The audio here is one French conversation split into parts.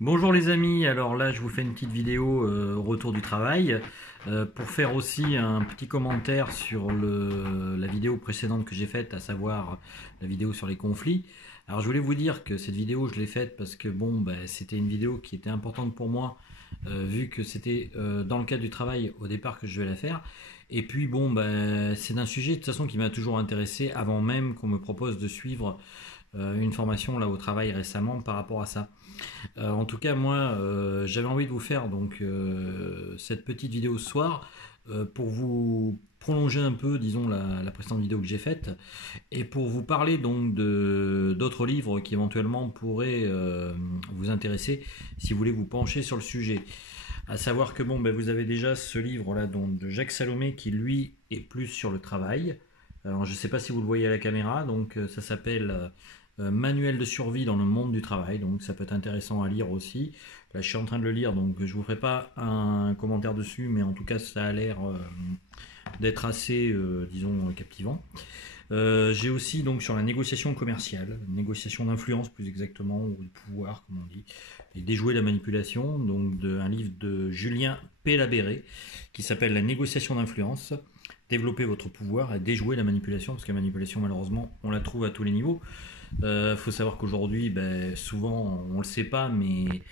Bonjour les amis, alors là je vous fais une petite vidéo au retour du travail pour faire aussi un petit commentaire sur la vidéo précédente que j'ai faite, à savoir la vidéo sur les conflits. Alors je voulais vous dire que cette vidéo je l'ai faite parce que bon, c'était une vidéo qui était importante pour moi vu que c'était dans le cadre du travail au départ que je devais la faire. Et puis bon, c'est un sujet de toute façon qui m'a toujours intéressé avant même qu'on me propose de suivre une formation là au travail récemment par rapport à ça. En tout cas, moi, j'avais envie de vous faire donc cette petite vidéo ce soir pour vous prolonger un peu, disons, la précédente vidéo que j'ai faite et pour vous parler donc d'autres livres qui éventuellement pourraient vous intéresser si vous voulez vous pencher sur le sujet. À savoir que bon, vous avez déjà ce livre là donc, de Jacques Salomé qui lui est plus sur le travail. Alors, je ne sais pas si vous le voyez à la caméra, donc ça s'appelle Manuel de survie dans le monde du travail, donc ça peut être intéressant à lire aussi. Là, je suis en train de le lire, donc je vous ferai pas un commentaire dessus, mais en tout cas, ça a l'air d'être assez, disons, captivant. J'ai aussi donc sur la négociation commerciale, négociation d'influence plus exactement, ou de pouvoir, comme on dit, et déjouer la manipulation, donc un livre de Julien P. Labéré qui s'appelle La négociation d'influence. Développer votre pouvoir et déjouer la manipulation, parce que la manipulation, malheureusement, on la trouve à tous les niveaux. Faut savoir qu'aujourd'hui, souvent, on le sait pas, mais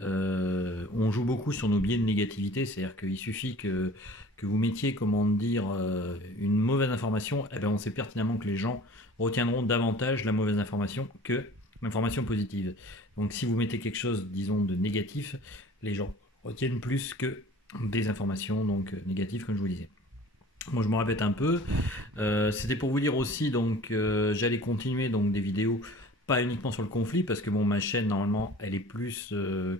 on joue beaucoup sur nos biais de négativité. C'est-à-dire qu'il suffit que vous mettiez, comment dire, une mauvaise information, on sait pertinemment que les gens retiendront davantage la mauvaise information que l'information positive. Donc si vous mettez quelque chose, disons, de négatif, les gens retiennent plus que des informations donc négatives, comme je vous disais. Moi, je me répète un peu. C'était pour vous dire aussi, donc, j'allais continuer donc des vidéos, pas uniquement sur le conflit, parce que bon, ma chaîne normalement, elle est plus,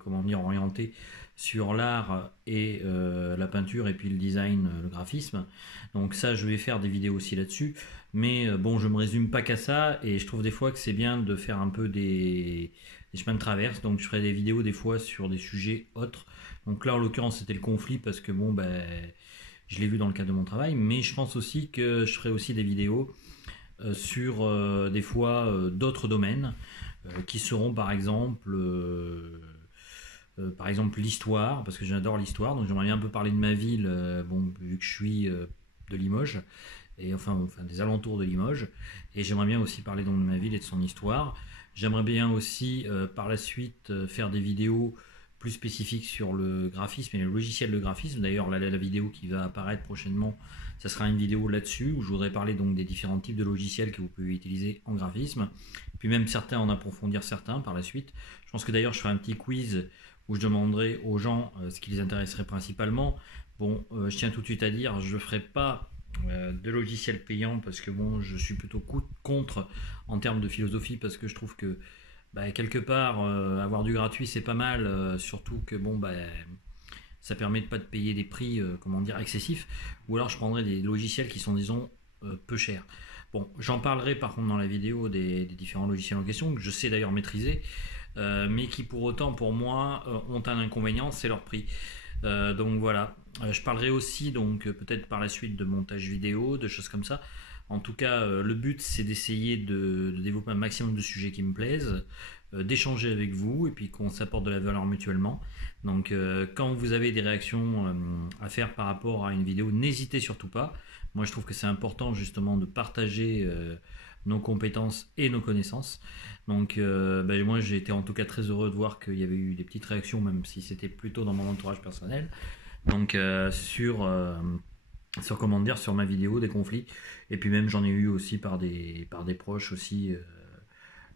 comment dire, orientée sur l'art et la peinture et puis le design, le graphisme. Donc ça, je vais faire des vidéos aussi là-dessus. Mais bon, je me résume pas qu'à ça, et je trouve des fois que c'est bien de faire un peu des chemins de traverse. Donc je ferai des vidéos des fois sur des sujets autres. Donc là, en l'occurrence, c'était le conflit parce que bon, je l'ai vu dans le cadre de mon travail, mais je pense aussi que je ferai aussi des vidéos sur des fois d'autres domaines qui seront par exemple l'histoire, parce que j'adore l'histoire, donc j'aimerais bien un peu parler de ma ville, bon, vu que je suis de Limoges, et enfin des alentours de Limoges, et j'aimerais bien aussi parler donc de ma ville et de son histoire. J'aimerais bien aussi par la suite faire des vidéos plus spécifiques sur le graphisme et le logiciel de graphisme. D'ailleurs, la vidéo qui va apparaître prochainement, ça sera une vidéo là-dessus où je voudrais parler donc des différents types de logiciels que vous pouvez utiliser en graphisme, puis même certains, en approfondir certains par la suite. Je pense que d'ailleurs, je ferai un petit quiz où je demanderai aux gens ce qui les intéresserait principalement. Bon, je tiens tout de suite à dire, je ne ferai pas de logiciels payants parce que bon, je suis plutôt contre en termes de philosophie parce que je trouve que quelque part avoir du gratuit c'est pas mal, surtout que bon ça permet de pas de payer des prix comment dire excessifs, ou alors je prendrais des logiciels qui sont disons peu chers. Bon, j'en parlerai par contre dans la vidéo des différents logiciels en question que je sais d'ailleurs maîtriser, mais qui pour autant pour moi ont un inconvénient, c'est leur prix. Donc voilà, je parlerai aussi donc peut-être par la suite de montage vidéo, de choses comme ça. En tout cas, le but c'est d'essayer de développer un maximum de sujets qui me plaisent, d'échanger avec vous et puis qu'on s'apporte de la valeur mutuellement. Donc quand vous avez des réactions à faire par rapport à une vidéo, n'hésitez surtout pas. Moi je trouve que c'est important justement de partager nos compétences et nos connaissances. Donc moi j'ai été en tout cas très heureux de voir qu'il y avait eu des petites réactions, même si c'était plutôt dans mon entourage personnel. Donc sur comment dire, sur ma vidéo des conflits, et puis même j'en ai eu aussi par des proches aussi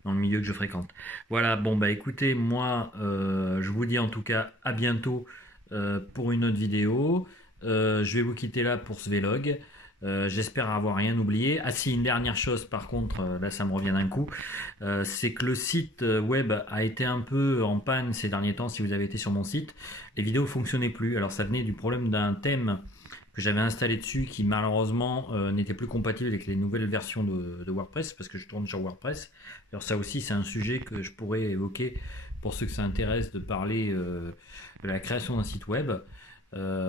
dans le milieu que je fréquente. Voilà, bon écoutez, moi je vous dis en tout cas à bientôt pour une autre vidéo. Je vais vous quitter là pour ce vlog. J'espère avoir rien oublié. Ah si, une dernière chose par contre, là ça me revient d'un coup, c'est que le site web a été un peu en panne ces derniers temps. Si vous avez été sur mon site, les vidéos ne fonctionnaient plus. Alors ça venait du problème d'un thème que j'avais installé dessus qui malheureusement n'était plus compatible avec les nouvelles versions de WordPress, parce que je tourne sur WordPress. Alors ça aussi c'est un sujet que je pourrais évoquer pour ceux que ça intéresse, de parler de la création d'un site web,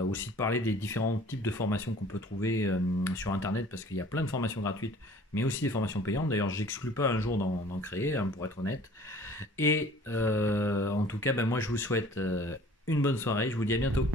aussi de parler des différents types de formations qu'on peut trouver sur internet, parce qu'il y a plein de formations gratuites mais aussi des formations payantes. D'ailleurs j'exclus pas un jour d'en créer, hein, pour être honnête. Et en En tout cas, ben, moi je vous souhaite une bonne soirée, je vous dis à bientôt.